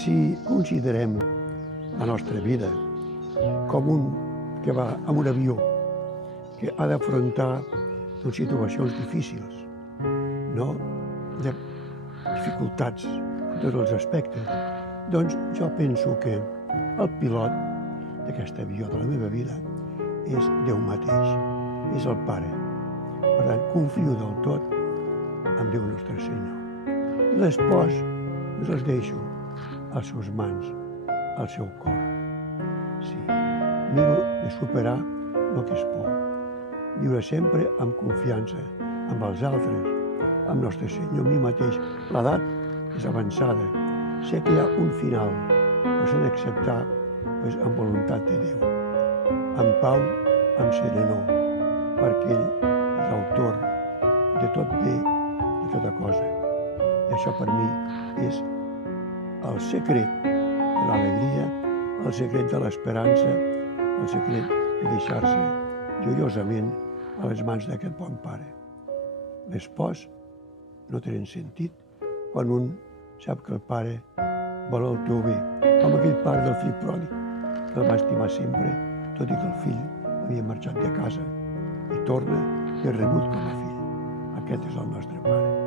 Si considerem la nostra vida com un que va amb un avió que ha d'afrontar situacions difícils, no? De dificultats en tots els aspectes, doncs jo penso que el pilot d'aquest avió de la meva vida és Déu mateix, és el Pare. Per tant, confio del tot en Déu Nostre Senyor. I l'espòs us els deixo als seus mans, al seu cor. Sí, miro de superar el que es pot. Viure sempre amb confiança, amb els altres, amb Nostre Senyor, amb mi mateix. L'edat és avançada. Sé que hi ha un final, però s'ha d'acceptar amb voluntat de Déu. Amb pau, amb serenor, perquè ell és l'autor de tot bé i tota cosa. I això per mi és el secret de l'alegria, el secret de l'esperança, el secret de deixar-se joiosament a les mans d'aquest bon Pare. L'espòs no tenen sentit quan un sap que el Pare vol el teu bé, com aquell pare del fill pròdig, que el va estimar sempre, tot i que el fill havia marxat de casa, i torna i és rebut com a fill. Aquest és el nostre Pare.